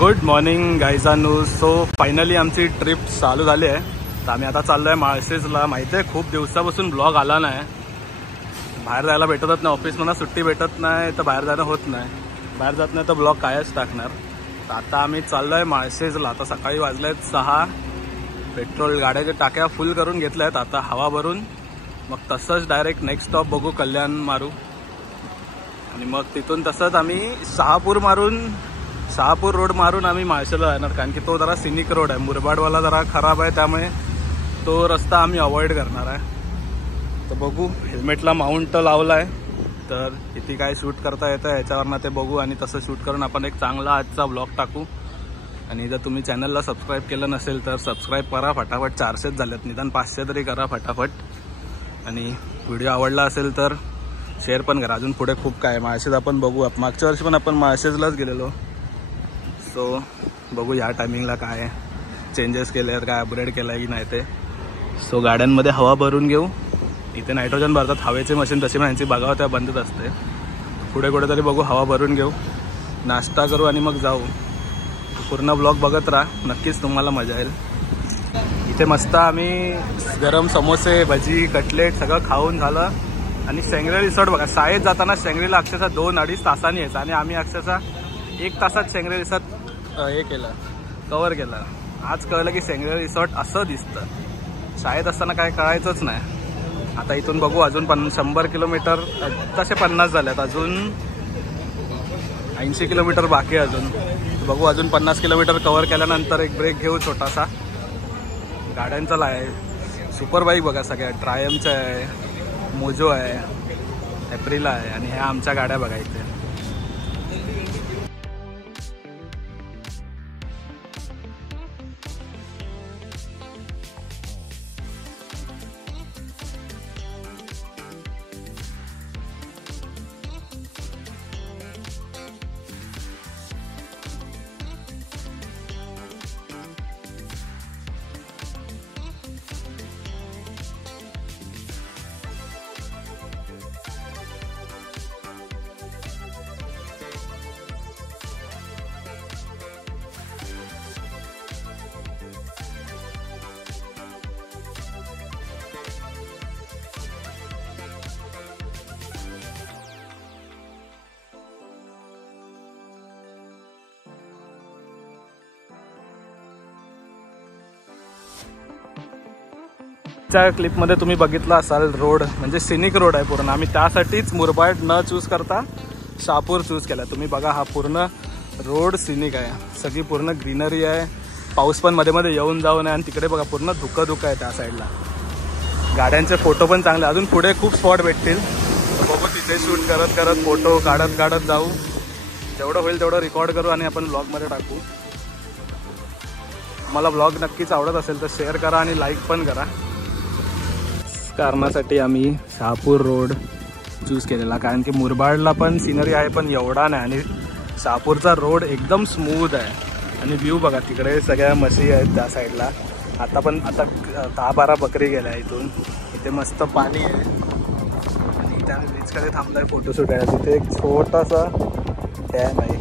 Good morning गायजानू. So finally आमची trip चालू झाली आहे. तर आम्ही आता चाललो आहे माळशेजला. माहिती आहे खूप दिवसापासून ब्लॉग आला नाही. बाहेर जायला भेटतच नाही, ऑफिसमधून सुट्टी भेटत नाही, तर बाहेर जाणं होत नाही. बाहेर जात नाही तर ब्लॉग कायच टाकणार. तर आता आम्ही चाललो आहे माळशेजला. आता सकाळी वाजले आहेत 6. पेट्रोल गाड्याच्या टाक्या फुल करून घेतल्या आहेत आता हवा भरून. मग तसंच डायरेक्ट नेक्स्ट स्टॉप बघू, कल्याण मारू. आणि मग तिथून तसंच आम्ही शहापूर रोड मारून आम्ही माळशेजला जाणार. कारण की तो जरा सिनिक रोड आहे, मुरबाडवाला जरा खराब आहे, त्यामुळे तो रस्ता आम्ही अवॉइड करणार आहे. तर बघू, हेल्मेटला माउंट लावला आहे, तर किती काय शूट करता येतं याच्यावरनं ते बघू. आणि तसं शूट करून आपण एक चांगला आजचा ब्लॉग टाकू. आणि जर तुम्ही चॅनलला सबस्क्राईब केलं नसेल तर सबस्क्राईब करा फटाफट. 400 झालेत, निदान 500 तरी करा फटाफट. आणि व्हिडिओ आवडला असेल तर शेअर पण करा. अजून पुढे खूप काय माळशेज आपण बघू. मागच्या वर्षी पण आपण माळशेजलाच गेलेलो. सो बघू या टायमिंगला काय चेंजेस केले आहेत, काय अपग्रेड केलं आहे की नाही ते. सो गाड्यांमध्ये हवा भरून घेऊ. इथे नायट्रोजन भरतात, हवेचे मशीन तशी यांची बघावं त्या बंदच असते. पुढे कुठेतरी बघू, हवा भरून घेऊ, नाश्ता करू आणि मग जाऊ. पूर्ण ब्लॉग बघत राहा, नक्कीच तुम्हाला मजा येईल. इथे मस्त आम्ही गरम समोसे, भजी, कटलेट सगळं खाऊन झालं. आणि शेंगरी रिसॉर्ट बघा, शाळेत जाताना शेंगरीला अक्षरशः 2-2.5 तासांनी यायचं. आणि आम्ही अक्षरशः 1 तासात शेंगरी रिसॉर्ट कवर केलं. आज कळलं की शेंगरी रिसॉर्ट असं दिसतं. शाळेत असताना काय कळायचंच नाही. आता इथून बघू, अजून 100 किलोमीटर, तसे 50 झाल्यात, अजून 80 किलोमीटर बाकी आहे अजून. बघू, अजून 50 किलोमीटर कवर केल्यानंतर एक ब्रेक घेऊ छोटासा. गाड्यांचा आहे, सुपर बाईक बघा सगळ्या, ट्रायमच्या आहे, मोजो आहे, एप्रिला आहे, आणि ह्या आमच्या गाड्या बघा इथे. च्या क्लिपमध्ये तुम्ही बघितला असाल, रोड म्हणजे सिनिक रोड आहे पूर्ण. आम्ही त्यासाठीच मुरबाड न चूज करता शहापूर चूज केला. तुम्ही बघा, हा पूर्ण रोड सिनिक आहे, सगळी पूर्ण ग्रीनरी आहे. पाऊस पण मध्ये मध्ये येऊन जाऊन आहे. आणि तिकडे बघा पूर्ण धुकं आहे त्या साईडला. गाड्यांचे फोटो पण चांगले, अजून पुढे खूप स्पॉट भेटतील. बघू, तिथे शूट करत फोटो काढत जाऊ. जेवढं होईल तेवढं रेकॉर्ड करू आणि आपण ब्लॉगमध्ये टाकू. मला ब्लॉग नक्कीच आवडत असेल तर शेअर करा आणि लाईक पण करा. कारणासाठी आम्ही शहापूर रोड चूज केलेला, कारण की मुरबाडला पण सिनरी आहे पण एवढा नाही. आणि शहापूरचा रोड एकदम स्मूथ आहे. आणि व्ह्यू बघा, तिकडे सगळ्या म्हशी आहेत त्या साईडला. आता 10-12 बकरी गेल्या इथून. इथे मस्त पाणी आहे. आणि इथे आम्ही ब्रिजकडे थांबलो आहे फोटोशूट आहे. तिथे एक छोटासा डॅम आहे,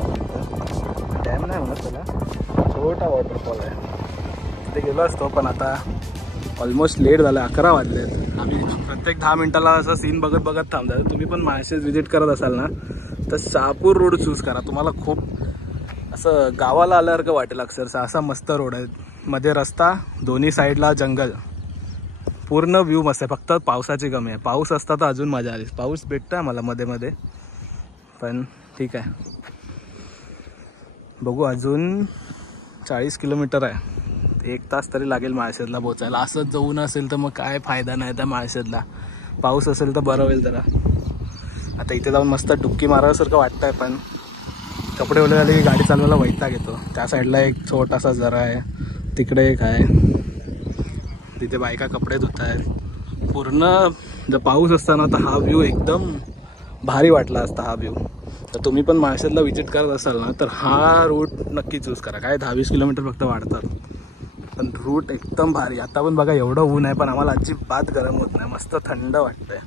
डॅम नाही म्हणत त्याला, छोटा वॉटरफॉल आहे. तिथे गेलो असतो, पण आता ऑलमोस्ट लेट झालं, 11 वाजले. आम्ही प्रत्येक 10 मिनिटाला असं सीन बघत थांबतात. तुम्ही पण माळशेज विजिट करत असाल ना, तर शहापूर रोड चूज करा. तुम्हाला खूप असं गावाला आल्यासारखं वाटेल अक्षरशः. असा मस्त रोड आहे, मध्ये रस्ता, दोन्ही साईडला जंगल, पूर्ण व्ह्यू मस्त आहे. फक्त पावसाची कमी आहे. पाऊस असता तर अजून मजा आली. पाऊस भेटतोय मला मध्ये, पण ठीक आहे. बघू, अजून 40 किलोमीटर आहे. 1 तास तरी लागेल माळशेजला पोचायला. असंच जाऊन असेल तर मग काय फायदा नाही त्या माळशेजला. पाऊस असेल तर बरं होईल जरा. आता इथे जाऊन मस्त डुबकी मारायसारखं वाटतंय, पण कपडे ओले झाले की गाडी चालवायला वैताग येतो. त्या साईडला एक छोटासा झरा आहे, तिकडे एक आहे, तिथे बायका कपडे धुत आहेत. पूर्ण जर पाऊस असताना तर हा व्ह्यू एकदम भारी वाटला असता हा व्ह्यू. तर तुम्ही पण माळशेजला विजिट करत असाल ना, तर हा रूट नक्की चूज करा. काय 10-20 किलोमीटर फक्त वाढतात, पण रूट एकदम भारी. आता पण बघा, एवढं ऊन आहे पण आम्हाला अजिबात गरम होत नाही, मस्त थंड वाटतंय.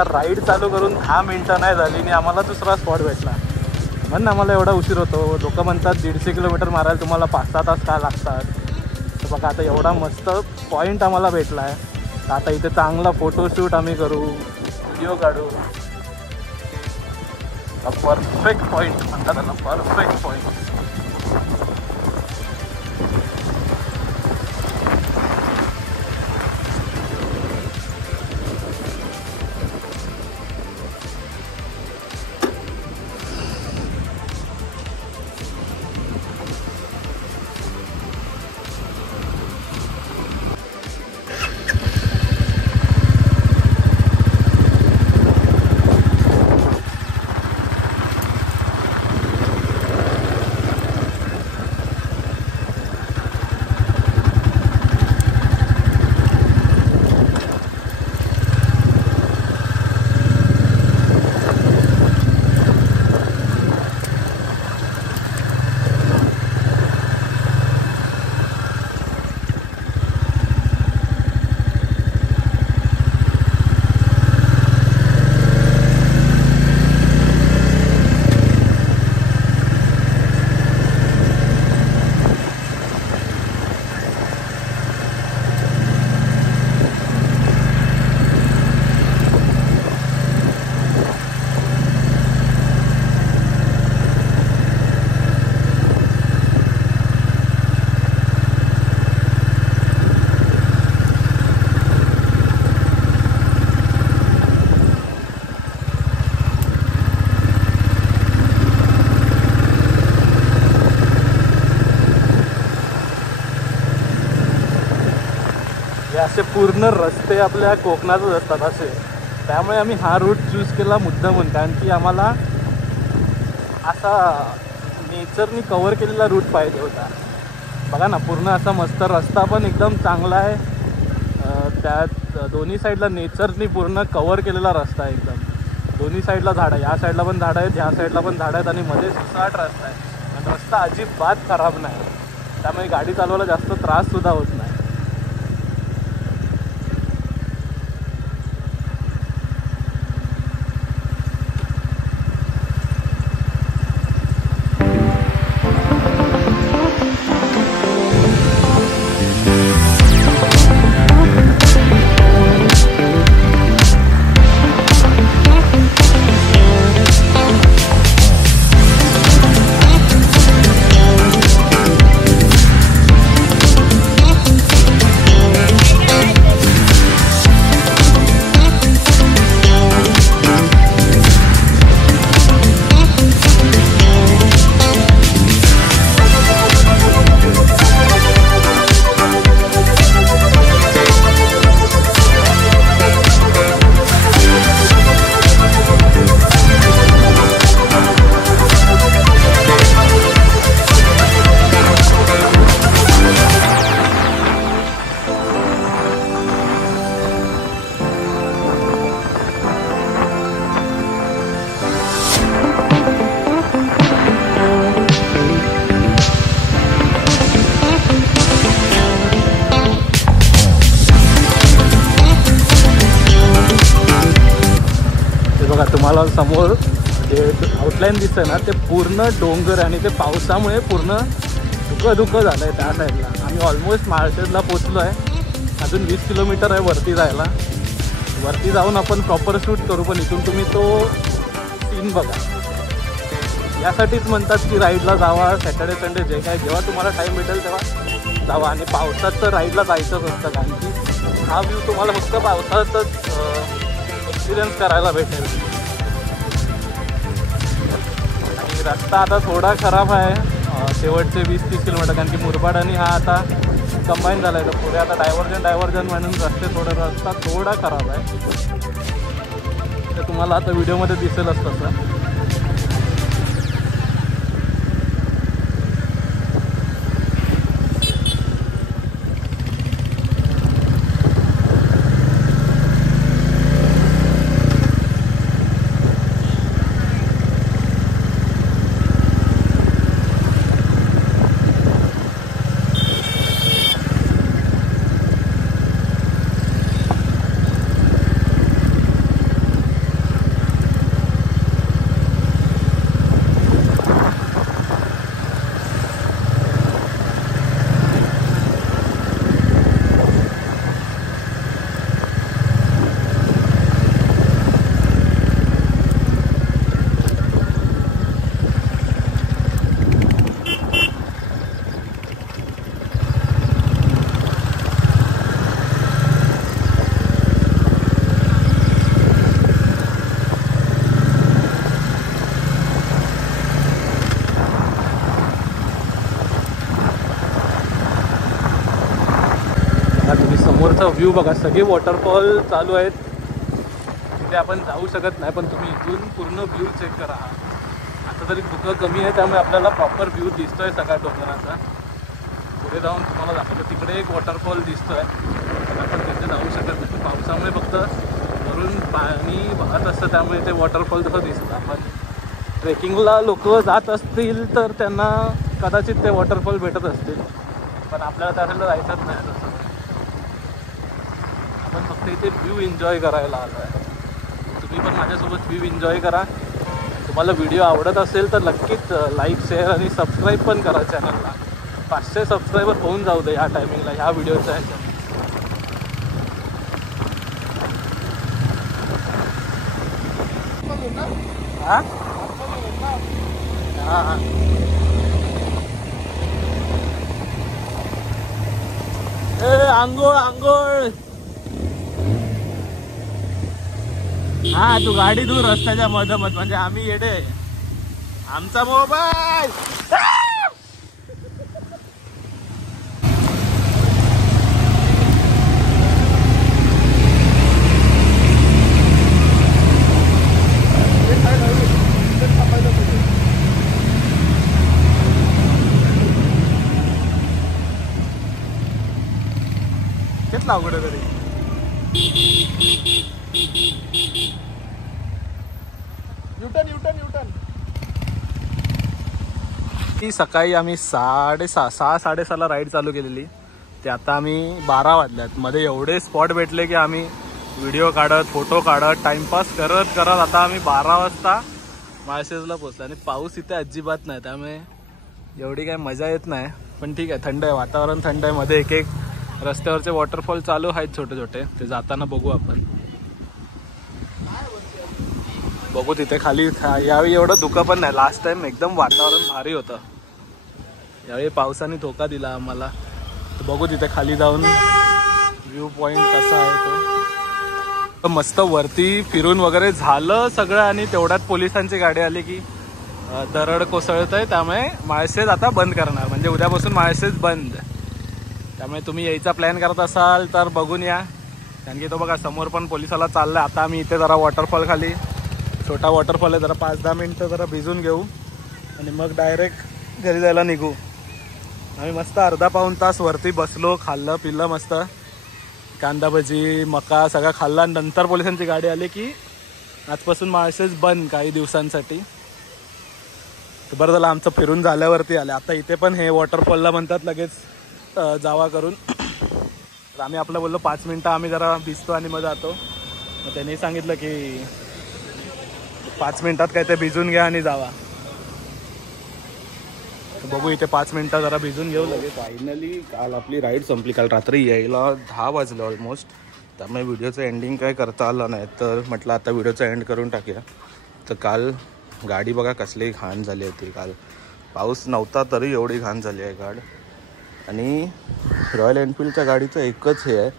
आता राईड चालू करून 10 मिनटं नाही झाली आणि आम्हाला दुसरा स्पॉट भेटला. म्हणून आम्हाला एवढा उशीर होतो. लोक म्हणतात 150 किलोमीटर मारायला तुम्हाला 5-6 तास का लागतात. तर बघा आता एवढा मस्त पॉईंट आम्हाला भेटला आहे. तर आता इथे चांगला फोटोशूट आम्ही करू, व्हिडिओ काढू. परफेक्ट पॉईंट म्हणतात त्याला, परफेक्ट पॉईंट. असे पूर्ण रस्ते आपल्या कोकणातच असतात असे. त्यामुळे आम्ही हा रूट चूज केला मुद्दामून, कारण की आम्हाला असा नेचरनी कवर केलेला रूट पाहिजे होता. बघा ना, पूर्ण असा मस्त रस्ता पण एकदम चांगला आहे. त्यात दोन्ही साईडला नेचरनी पूर्ण कवर केलेला रस्ता आहे एकदम. दोन्ही साईडला झाडं आहे, या साईडला पण झाडं आहेत, ह्या साईडला पण झाडं आहेत आणि मध्ये सुसाट रस्ता आहे. आणि रस्ता अजिबात खराब नाही, त्यामुळे गाडी चालवायला जास्त त्राससुद्धा होत नाही. तुम्हाला समोर जे आउटलाईन दिसतंय ना, ते पूर्ण डोंगर आणि ते पावसामुळे पूर्ण धुकं झालं आहे त्या साईडला. आम्ही ऑलमोस्ट माळशेजला पोचलो आहे. अजून 20 किलोमीटर आहे वरती जायला. वरती जाऊन आपण प्रॉपर शूट करू, पण इथून तुम्ही तो सीन बघा. यासाठीच म्हणतात की राईडला जावा, सॅटर्डे संडे जे काय जेव्हा तुम्हाला टाईम भेटेल तेव्हा जावा. आणि पावसात तर राईडला जायचंच असतं, कारण की हा व्ह्यू तुम्हाला फक्त पावसातच एक्सपिरियन्स करायला भेटेल. आणि रस्ता आता थोडा खराब आहे, शेवटचे 20-30 किलोमीटर, कारण की मुरबाड आणि हा आता कंबाईन झाला आहे. तर पुढे आता डायव्हर्जन म्हणून रस्ता थोडा खराब आहे. ते तुम्हाला आता व्हिडिओमध्ये दिसेलच तसं. वरचा व्ह्यू बघा, सगळे वॉटरफॉल चालू आहेत. तिथे आपण जाऊ शकत नाही, पण तुम्ही इथून पूर्ण व्ह्यू चेक करा. आता तरी धुकं कमी आहे त्यामुळे आपल्याला प्रॉपर व्ह्यू दिसतोय सगळ्या डोंगराचा. पुढे जाऊन तुम्हाला दाखवतो, तिकडे एक वॉटरफॉल दिसतोय, पण आपण तिथे जाऊ शकत नाही. पावसामुळे फक्त वरून पाणी वाहत असतं त्यामुळे ते वॉटरफॉल तसं दिसतं. आपण ट्रेकिंगला लोक जात असतील तर त्यांना कदाचित ते वॉटरफॉल भेटत असतील, पण आपल्याला त्याला जायचंच नाही. तसं आपण फक्त इथे व्ह्यू एन्जॉय करायला आलो आहे. तुम्ही पण माझ्यासोबत व्ह्यू एन्जॉय करा. तुम्हाला व्हिडिओ आवडत असेल तर नक्कीच लाईक, शेअर आणि सबस्क्राईब पण करा चॅनलला. 500 सबस्क्रायबर होऊन जाऊ दे ह्या टायमिंगला, ह्या व्हिडिओचा ह्याच्यात. हां हां हां आंघोळ आंघोळ. हा तू गाडी दूर रस्त्याच्या मधोमध, म्हणजे आम्ही येडे. आमचा मोबाईल घेतला अवघड तरी. ती सकाळी आम्ही 6:30 राईड चालू केलेली, ते आता आम्ही 12 वाजल्यात. मध्ये एवढे स्पॉट भेटले की आम्ही व्हिडिओ काढत, फोटो काढत, टाइमपास करत करत आता आम्ही 12 वाजता माळशेजला पोहोचलो. आणि पाऊस इथे अजिबात नाही, त्यामुळे एवढी काही मजा येत नाही. पण ठीक आहे, थंड आहे वातावरण, थंड आहे. मध्ये एक एक रस्त्यावरचे वॉटरफॉल चालू आहेत छोटे छोटे, ते जाताना बघू आपण. बघू तिथे खाली. यावेळी एवढं धुकं पण नाही, लास्ट टाइम एकदम वातावरण भारी होतं. यावेळी पावसाने धोका दिला आम्हाला. तर बघू तिथे खाली जाऊन व्ह्यू पॉइंट कसा आहे तो. मस्त वरती फिरून वगैरे झालं सगळं, आणि तेवढ्यात पोलिसांची गाडी आली की दरड कोसळत आहे, त्यामुळे माळशेज आता बंद करणार. म्हणजे उद्यापासून माळशेज बंद. त्यामुळे तुम्ही यायचा प्लॅन करत असाल तर बघून या, कारण की तो बघा समोर पण पोलिसाला चाललाय. आता आम्ही इथे जरा वॉटरफॉल खाली, छोटा वॉटरफॉल आहे, जरा 5-10 मिनटं जरा भिजून घेऊ आणि मग डायरेक्ट घरी जायला निघू. आम्ही मस्त अर्धा-पाऊण तास वरती बसलो, खाल्लं पिल्लं मस्त, कांदा भजी मका सगळं खाल्ला. नंतर पोलिसांची गाडी आली की आजपासून माळशेज बंद काही दिवसांसाठी. तर बरं झालं आमचं फिरून झाल्यावरती आलं. आता इथे पण हे वॉटरफॉलला म्हणतात लगेच जावा करून. तर आम्ही आपलं बोललो 5 मिनटं आम्ही जरा भिजतो आणि मग जातो. मग त्यांनी सांगितलं की 5 मिनिटात काय ते भिजून घ्या आणि जावा. बघू इथे 5 मिनिटं जरा भिजून घेऊ लगेच. फायनली काल आपली राईड संपली. काल रात्री यायला 10 वाजले ऑलमोस्ट, त्यामुळे व्हिडिओचं एंडिंग काय करता आलं नाही. तर म्हटलं आता व्हिडिओचं एंड करून टाकूया. तर काल गाडी बघा कसली घाण झाली होती. काल पाऊस नव्हता तरी एवढी घाण झाली आहे गाडी. आणि रॉयल एनफिल्डच्या गाडीचं एकच हे आहे,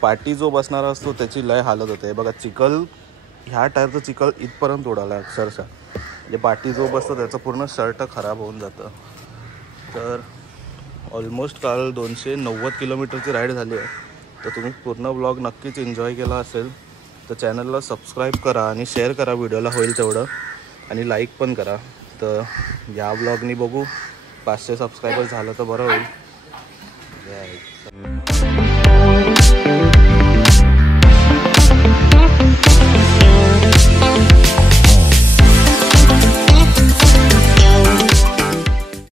पाठी जो बसणारा असतो त्याची लय हालत होते. बघा चिखल, ह्या टायरचं चिखल इथपर्यंत उडाला अक्षरशः. म्हणजे पाठी जो बसतो त्याचं पूर्ण शर्ट खराब होऊन जातं. तर ऑलमोस्ट काल 290 किलोमीटरची राईड झाली आहे. तर तुम्ही पूर्ण ब्लॉग नक्कीच एन्जॉय केला असेल तर चॅनलला सबस्क्राईब करा आणि शेअर करा व्हिडिओला होईल तेवढं, आणि लाईक पण करा. तर या ब्लॉगनी बघू 500 सबस्क्रायबर झालं तर बरं होईल.